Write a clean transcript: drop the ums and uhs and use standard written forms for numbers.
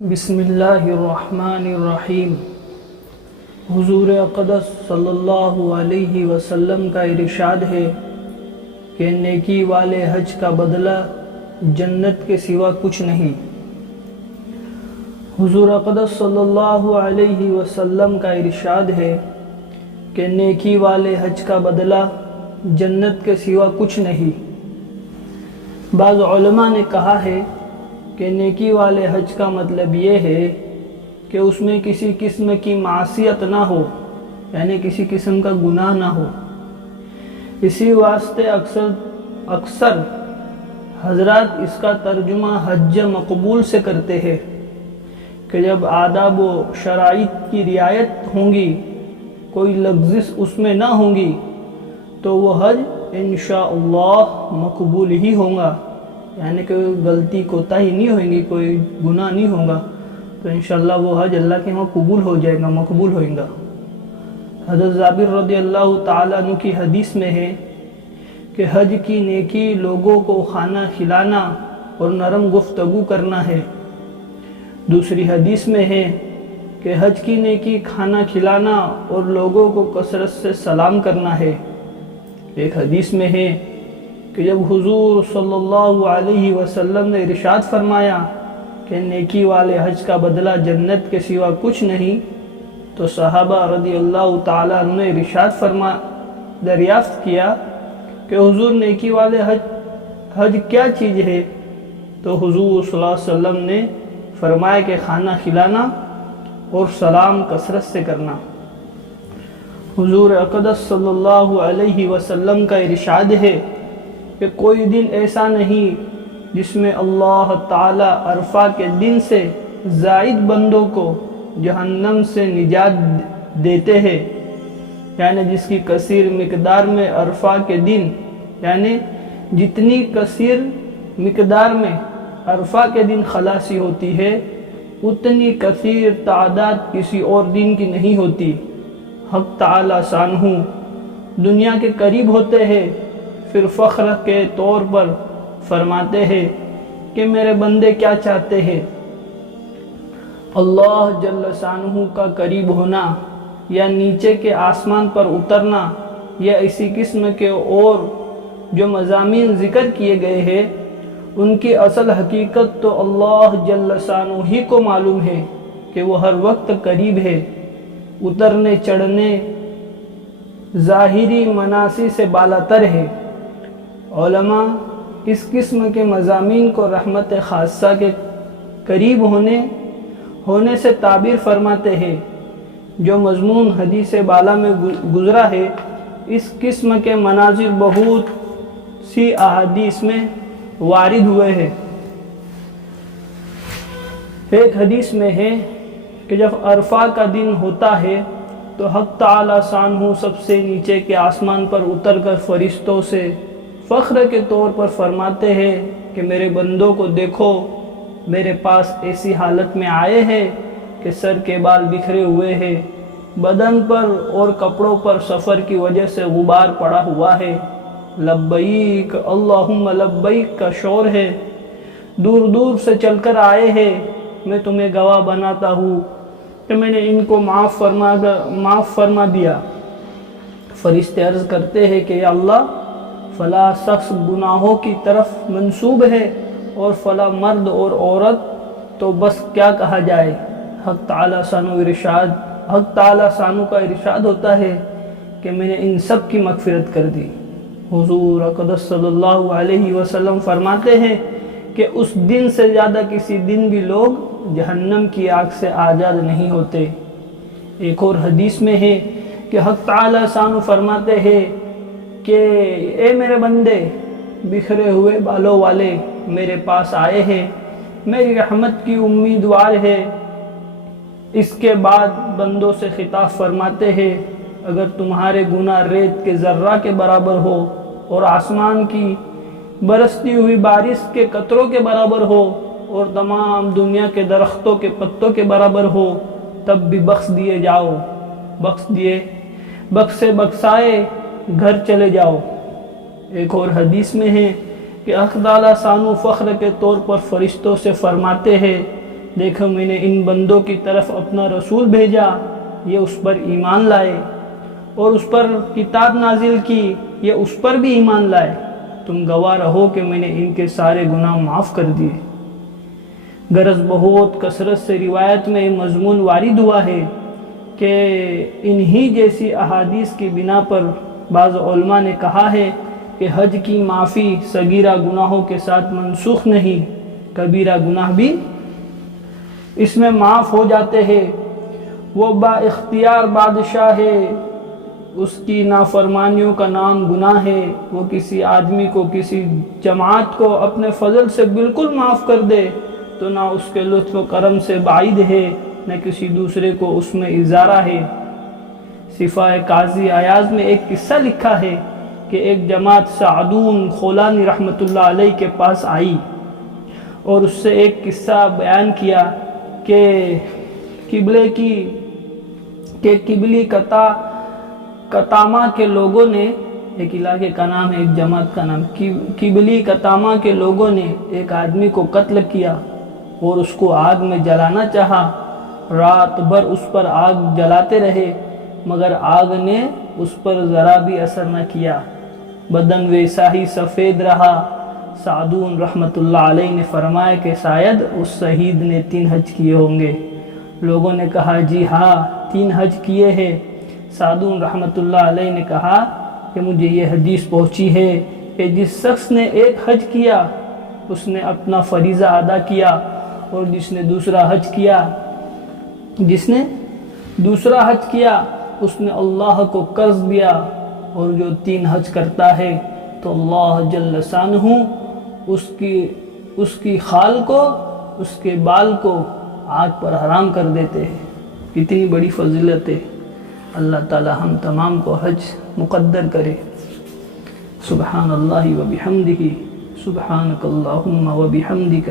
بسم اللہ الرحمن الرحیم۔ حضور اقدس صلی اللہ علیہ وسلم کا ارشاد ہے کہ نیکی والے حج کا بدلہ جنت کے سوا کچھ نہیں۔ حضور اقدس صلی اللہ علیہ وسلم کا ارشاد ہے کہ نیکی والے حج کا بدلہ جنت کے سوا کچھ نہیں۔ بعض علماء نے کہا ہے کہ نیکی والے حج کا مطلب یہ ہے کہ اس میں کسی قسم کی معصیت نہ ہو، یعنی کسی قسم کا گناہ نہ ہو۔ اسی واسطے اکثر حضرات اس کا ترجمہ حج مقبول سے کرتے ہیں کہ جب آداب و شرائط کی رعایت ہوں گی، کوئی لغزش اس میں نہ ہوں گی، تو وہ حج انشاءاللہ مقبول ہی ہوگا، یعنی کہ غلطی کوتاہی نہیں ہوئیں گی، کوئی گناہ نہیں ہوگا، تو انشاءاللہ وہ حج اللہ کے وہاں قبول ہو جائے گا، مقبول ہوئے گا۔ حضرت جابر رضی اللہ تعالیٰ عنہ کی حدیث میں ہے کہ حج کی نیکی لوگوں کو کھانا کھلانا اور نرم گفتگو کرنا ہے۔ دوسری حدیث میں ہے کہ حج کی نیکی کھانا کھلانا اور لوگوں کو کثرت سے سلام کرنا ہے۔ ایک حدیث میں ہے کہ جب حضور صلی اللہ علیہ وسلم نے ارشاد فرمایا کہ نیکی والے حج کا بدلہ جنت کے سوا کچھ نہیں، تو صحابہ رضی اللہ تعالیٰ عنہ نے ارشاد دریافت کیا کہ حضور نیکی والے حج کیا چیز ہے؟ تو حضور صلی اللہ علیہ وسلم نے فرمایا کہ کھانا کھلانا اور سلام کثرت سے کرنا۔ حضور اقدس صلی اللہ علیہ وسلم کا ارشاد ہے کہ کوئی دن ایسا نہیں جس میں اللہ تعالیٰ عرفہ کے دن سے زائد بندوں کو جہنم سے نجات دیتے ہیں، یعنی جس کی کثیر مقدار میں عرفہ کے دن، یعنی جتنی کثیر مقدار میں عرفہ کے دن خلاصی ہوتی ہے، اتنی کثیر تعداد کسی اور دن کی نہیں ہوتی۔ حق تعالیٰ شانہ دنیا کے قریب ہوتے ہیں، پھر فخر کے طور پر فرماتے ہیں کہ میرے بندے کیا چاہتے ہیں؟ اللہ جل شانہ کا قریب ہونا یا نیچے کے آسمان پر اترنا یا اسی قسم کے اور جو مضامین ذکر کیے گئے ہیں، ان کی اصل حقیقت تو اللہ جل شانہ ہی کو معلوم ہے کہ وہ ہر وقت قریب ہے۔ اترنے چڑھنے ظاہری مناسی سے بالاتر ہے۔ علماء اس قسم کے مضامین کو رحمت خاصہ کے قریب ہونے سے تعبیر فرماتے ہیں۔ جو مضمون حدیث بالا میں گزرا ہے، اس قسم کے مناظر بہت سی احادیث میں وارد ہوئے ہیں۔ ایک حدیث میں ہے کہ جب عرفہ کا دن ہوتا ہے تو حق تعالیٰ شانہ سب سے نیچے کے آسمان پر اتر کر فرشتوں سے فخر کے طور پر فرماتے ہیں کہ میرے بندوں کو دیکھو، میرے پاس ایسی حالت میں آئے ہیں کہ سر کے بال بکھرے ہوئے ہیں، بدن پر اور کپڑوں پر سفر کی وجہ سے غبار پڑا ہوا ہے، لبیک اللہم لبیک کا شور ہے، دور دور سے چل کر آئے ہیں۔ میں تمہیں گواہ بناتا ہوں کہ میں نے ان کو معاف فرما دیا۔ فرشتے عرض کرتے ہیں کہ یا اللہ، فلاں شخص گناہوں کی طرف منسوب ہے اور فلاں مرد اور عورت، تو بس کیا کہا جائے۔ حق تعالیٰ شانہ کا ارشاد ہوتا ہے کہ میں نے ان سب کی مغفرت کر دی۔ حضور اقدس صلی اللہ علیہ وسلم فرماتے ہیں کہ اس دن سے زیادہ کسی دن بھی لوگ جہنم کی آگ سے آزاد نہیں ہوتے۔ ایک اور حدیث میں ہے کہ حق تعالیٰ شانہ فرماتے ہیں کہ اے میرے بندے، بکھرے ہوئے بالوں والے میرے پاس آئے ہیں، میری رحمت کی امیدوار ہے۔ اس کے بعد بندوں سے خطاب فرماتے ہیں اگر تمہارے گناہ ریت کے ذرہ کے برابر ہو اور آسمان کی برستی ہوئی بارش کے قطروں کے برابر ہو اور تمام دنیا کے درختوں کے پتوں کے برابر ہو، تب بھی بخش دیے جاؤ، بخشے بخشائے گھر چلے جاؤ۔ ایک اور حدیث میں ہے کہ حق تعالیٰ شانہ فخر کے طور پر فرشتوں سے فرماتے ہیں دیکھو میں نے ان بندوں کی طرف اپنا رسول بھیجا، یہ اس پر ایمان لائے، اور اس پر کتاب نازل کی، یہ اس پر بھی ایمان لائے، تم گواہ رہو کہ میں نے ان کے سارے گناہ معاف کر دیے۔ غرض بہت کثرت سے روایت میں مضمون وارد ہوا ہے کہ انہی جیسی احادیث کی بنا پر بعض علماء نے کہا ہے کہ حج کی معافی صغیرہ گناہوں کے ساتھ منسوخ نہیں، کبیرہ گناہ بھی اس میں معاف ہو جاتے ہیں۔ وہ با اختیار بادشاہ ہے، اس کی نافرمانیوں کا نام گناہ ہے، وہ کسی آدمی کو، کسی جماعت کو اپنے فضل سے بالکل معاف کر دے تو نہ اس کے لطف و کرم سے بعید ہے، نہ کسی دوسرے کو اس میں اضارہ ہے۔ صفہ قاضی ایاز میں ایک قصہ لکھا ہے کہ ایک جماعت سعدون خولانی رحمۃ اللہ علیہ کے پاس آئی اور اس سے ایک قصہ بیان کیا کہ قبلی کتامہ کے لوگوں نے، ایک علاقے کا نام ہے، ایک جماعت کا نام، قبلی کتامہ کے لوگوں نے ایک آدمی کو قتل کیا اور اس کو آگ میں جلانا چاہا۔ رات بھر اس پر آگ جلاتے رہے مگر آگ نے اس پر ذرا بھی اثر نہ کیا، بدن ویسا ہی سفید رہا۔ سعدون رحمۃ اللہ علیہ نے فرمایا کہ شاید اس شہید نے 3 حج کیے ہوں گے۔ لوگوں نے کہا جی ہاں 3 حج کیے ہیں۔ سعدون رحمۃ اللہ علیہ نے کہا کہ مجھے یہ حدیث پہنچی ہے کہ جس شخص نے 1 حج کیا اس نے اپنا فریضہ ادا کیا، اور جس نے دوسرا حج کیا اس نے اللہ کو قرض دیا، اور جو 3 حج کرتا ہے تو اللہ جل شانہ اس کی خال کو، اس کے بال کو آگ پر حرام کر دیتے ہیں۔ کتنی بڑی فضیلت ہے، اللہ تعالی ہم تمام کو حج مقدر کرے۔ سبحان اللہ و بحمدہ، سبحانک اللہم و بحمدک۔